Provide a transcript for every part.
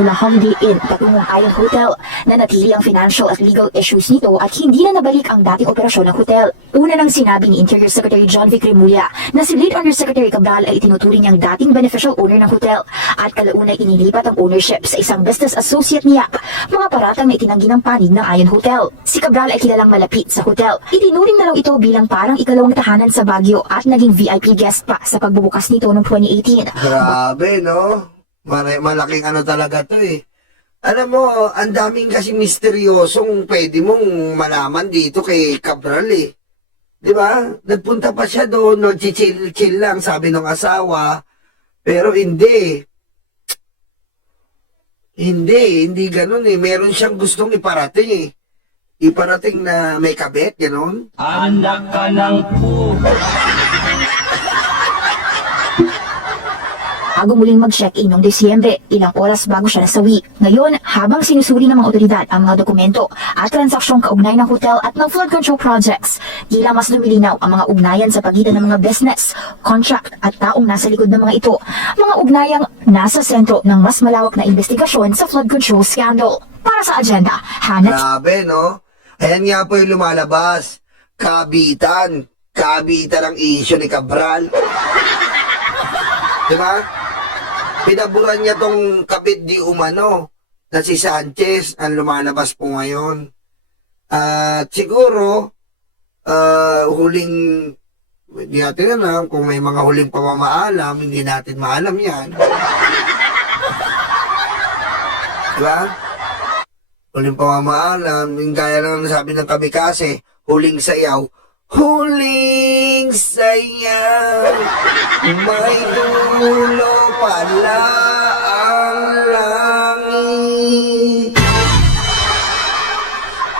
mula Holiday Inn patungong Ion Hotel. Nanatili ang financial at legal issues nito at hindi na nabalik ang dating operasyon ng hotel. Una nang sinabi ni Interior Secretary John Vic Remulla na si Lead Undersecretary Cabral ay itinuturing niyang dating beneficial owner ng hotel at kalaunay inilipat ang ownership sa isang business associate niya, mga paratang na itinanggi ng panig ng Ion Hotel. Si Cabral ay kilalang malapit sa hotel. Itinuring na raw ito bilang parang ikalawang tahanan sa Baguio at naging VIP guest pa sa pagbubukas nito noong 2018. Grabe, no? Malaking ano talaga to eh. Alam mo, ang daming kasi misteryosong pwede mong malaman dito kay Cabral eh. Di ba? Nagpunta pa siya doon, nag-chill lang, sabi ng asawa. Pero hindi. Hindi ganun eh. Meron siyang gustong iparating eh. Iparating na may kabit, ganun. Anak ka ng po. Bago muling mag-check-in noong Disyembre, ilang oras bago siya nasawi. Ngayon, habang sinusuri ng mga otoridad ang mga dokumento at transaksyong kaugnay ng hotel at ng flood control projects, tila mas lumilinaw ang mga ugnayan sa pagitan ng mga business, contract at taong nasa likod ng mga ito. Mga ugnayang nasa sentro ng mas malawak na investigasyon sa flood control scandal. Para sa agenda, Hannah. Grabe, no? Ayan nga po yung lumalabas. Kabitan. Kabitan ang issue ni Cabral. Diba? Pinaburan niya tong kabit di umano na si Sanchez ang lumalabas po ngayon. At siguro, huling, hindi natin alam kung may mga huling pamamaalam, hindi natin maalam yan. Diba? Huling pamamaalam, yung gaya lang sabi ng kamikase, huling sayaw. Huling sayaw, may dulo pala ang langit.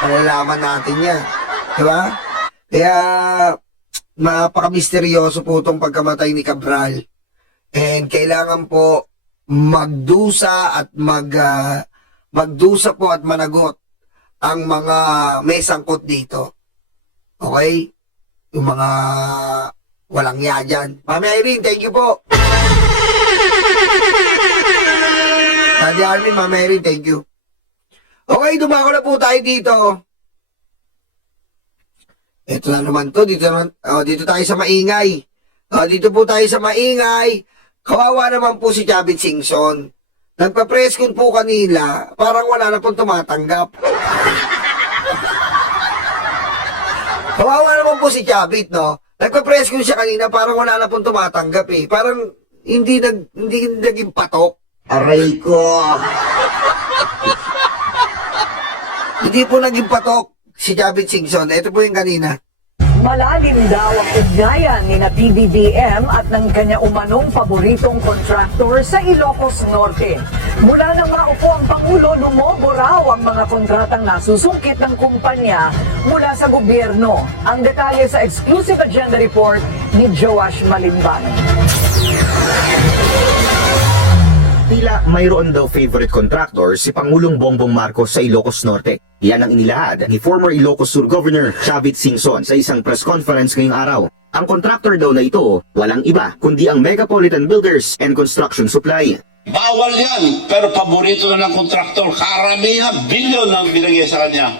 Malalaman natin yan. Diba? Kaya, napaka-misteryoso po itong pagkamatay ni Cabral. And kailangan po magdusa at magdusa po at managot ang mga may sangkot dito. Okay? Yung mga walang ya dyan. Mami Irene, thank you po. Daddy Armin, Mami Irene, thank you. Okay, dumako na po tayo dito. Ito na naman to. Dito tayo sa maingay. Dito po tayo sa maingay. Kawawa naman po si Chavit Singson. Nagpa-press con po kanila. Parang wala na pong tumatanggap. Kawawa naman po si Chavit, no? Nagpa-press con siya kanina, parang wala na pong tumatanggap eh. Parang hindi naging patok. Aray ko. Hindi po naging patok si Chavit Singson. Ito po yung kanina. Malalim daw ang ugnayan ni na PBBM at ng kanya umanong paboritong kontraktor sa Ilocos Norte. Mula nang maupo ang Pangulo, lumobo raw ang mga kontratang nasusungkit ng kumpanya mula sa gobyerno. Ang detalye sa exclusive agenda report ni Joash Malimban. Tila mayroon daw favorite contractor si Pangulong Bongbong Marcos sa Ilocos Norte. Yan ang inilahad ni former Ilocos Sur Governor Chavit Singson sa isang press conference ngayong araw. Ang contractor daw na ito, walang iba kundi ang Megapolitan Builders and Construction Supply. Bawal yan, pero paborito na ng kontraktor. Karamihan, bilyon ang binigay sa kanya.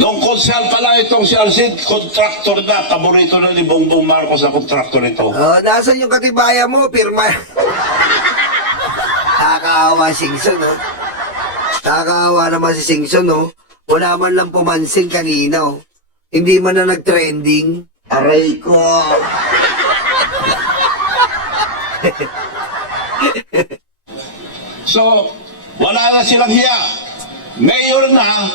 Noong konsal pa lang itong si Alcid, kontraktor na, paborito na ni Bongbong Marcos ang kontraktor ito. Nasaan yung katibayan mo, pirma? Nakakaawa Singson, no? Nakakaawa naman si Singson, no? Wala man lang pumansin kanina, oh. Hindi man na nag-trending. Aray ko. So, wala na silang hiya. Mayor na,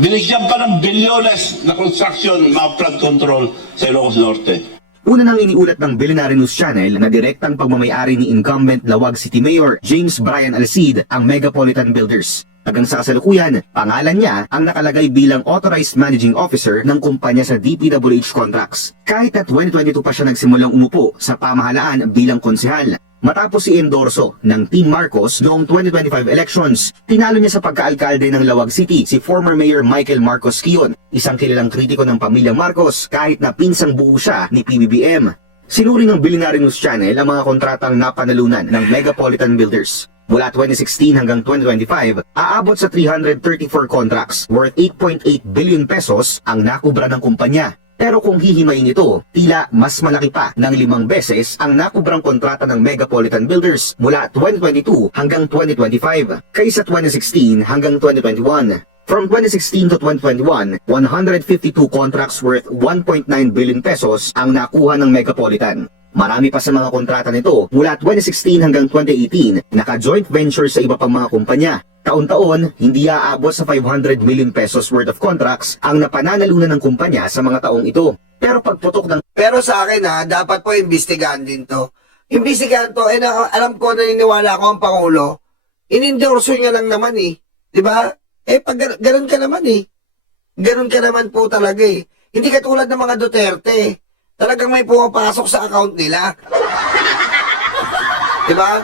binigyan pa ng bilyones na construction, mga flood control sa Ilocos Norte. Una nang iniulat ng Billionaire News Channel na direktang pagmamayari ni incumbent Lawag City Mayor James Brian Alcid ang Megapolitan Builders. Hanggang sa kasalukuyan, pangalan niya ang nakalagay bilang Authorized Managing Officer ng kumpanya sa DPWH Contracts. Kahit na 2022 pa siya nagsimulang umupo sa pamahalaan bilang konsehal. Matapos si endorso ng Team Marcos noong 2025 elections, tinalo niya sa pagkaalkalde ng Lawag City si former Mayor Michael Marcos Quion, isang kilalang kritiko ng pamilyang Marcos kahit na pinsang buo siya ni PBBM. Sinuri ng Billionaire News Channel ang mga kontratang napanalunan ng Megapolitan Builders. mula 2016 hanggang 2025, aabot sa 334 contracts worth 8.8 billion pesos ang nakubra ng kumpanya. Pero kung hihimayin ito, tila mas malaki pa ng 5 beses ang nakubrang kontrata ng Megapolitan Builders mula 2022 hanggang 2025 kaysa 2016 hanggang 2021. From 2016 to 2021, 152 contracts worth 1.9 billion pesos ang nakuha ng Megapolitan. Marami pa sa mga kontrata nito mula 2016 hanggang 2018, naka-joint venture sa iba pang mga kumpanya. Taon-taon, hindi aabot sa 500 million pesos worth of contracts ang napananalunan ng kumpanya sa mga taong ito. Pero pagputok ng Pero sa akin dapat po imbestigahan din to. Imbestigahan to, alam ko, naniniwala ko ang Pangulo, inendorso niya lang naman Di ba? Pag ganun ka naman Ganun ka naman po talaga Hindi katulad ng mga Duterte. Talagang may pumapasok sa account nila. Diba?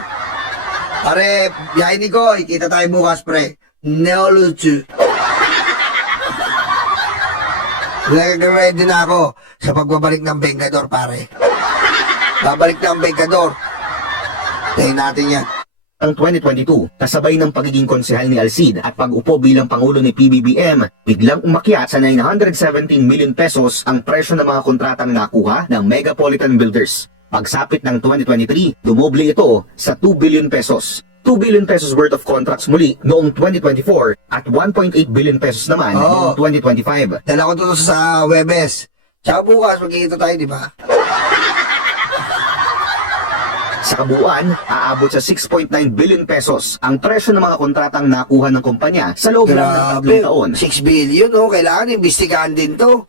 Pare, biyahe ni Koy, kita tayo bukas, pre. Neolutu. Nag-ready na ako sa pagbabalik ng Vengador, pare. Babalik na ang Vengador. Tayo natin yan. Ang 2022, kasabay ng pagiging konsehal ni Alcid at pag-upo bilang Pangulo ni PBBM, biglang umakyat sa 917 million pesos ang presyo ng mga kontratang nakuha ng Megapolitan Builders. Pagsapit ng 2023, dumoble ito sa 2 billion pesos. 2 billion pesos worth of contracts muli noong 2024 at 1.8 billion pesos naman noong 2025. Dala ko to sa Webes. Tsaka bukas, magkikita tayo, di ba? Sa kabuuan, aabot sa 6.9 billion pesos ang presyo ng mga kontratang nakuha ng kumpanya sa loob lang ng 3 taon. 6 billion, kailangan imbestigahan din to.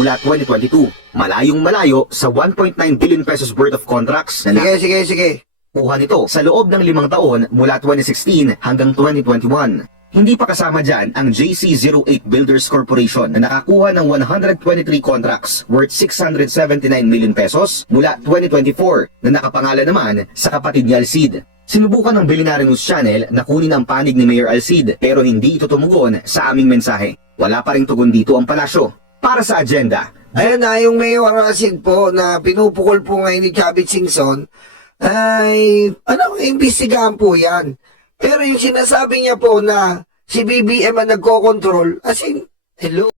Mula 2022, malayong malayo sa 1.9 billion pesos worth of contracts na Sige. nakuha nito sa loob ng 5 taon mula 2016 hanggang 2021. Hindi pa kasama dyan ang JC08 Builders Corporation na nakakuha ng 123 contracts worth 679 million pesos mula 2024 na nakapangalan naman sa kapatid ni Alcid. Sinubukan ng Billionaire News Channel na kunin ang panig ni Mayor Alcid pero hindi ito tumugon sa aming mensahe. Wala pa ring tugon dito ang palasyo. Para sa agenda, Ayan na, yung Mayor Alcid po na pinupukol po ngayon ni Chavit Singson ay, imbestigahan po yan. Pero yung sinasabi niya po na si BBM ang nagko-control, as in, hello.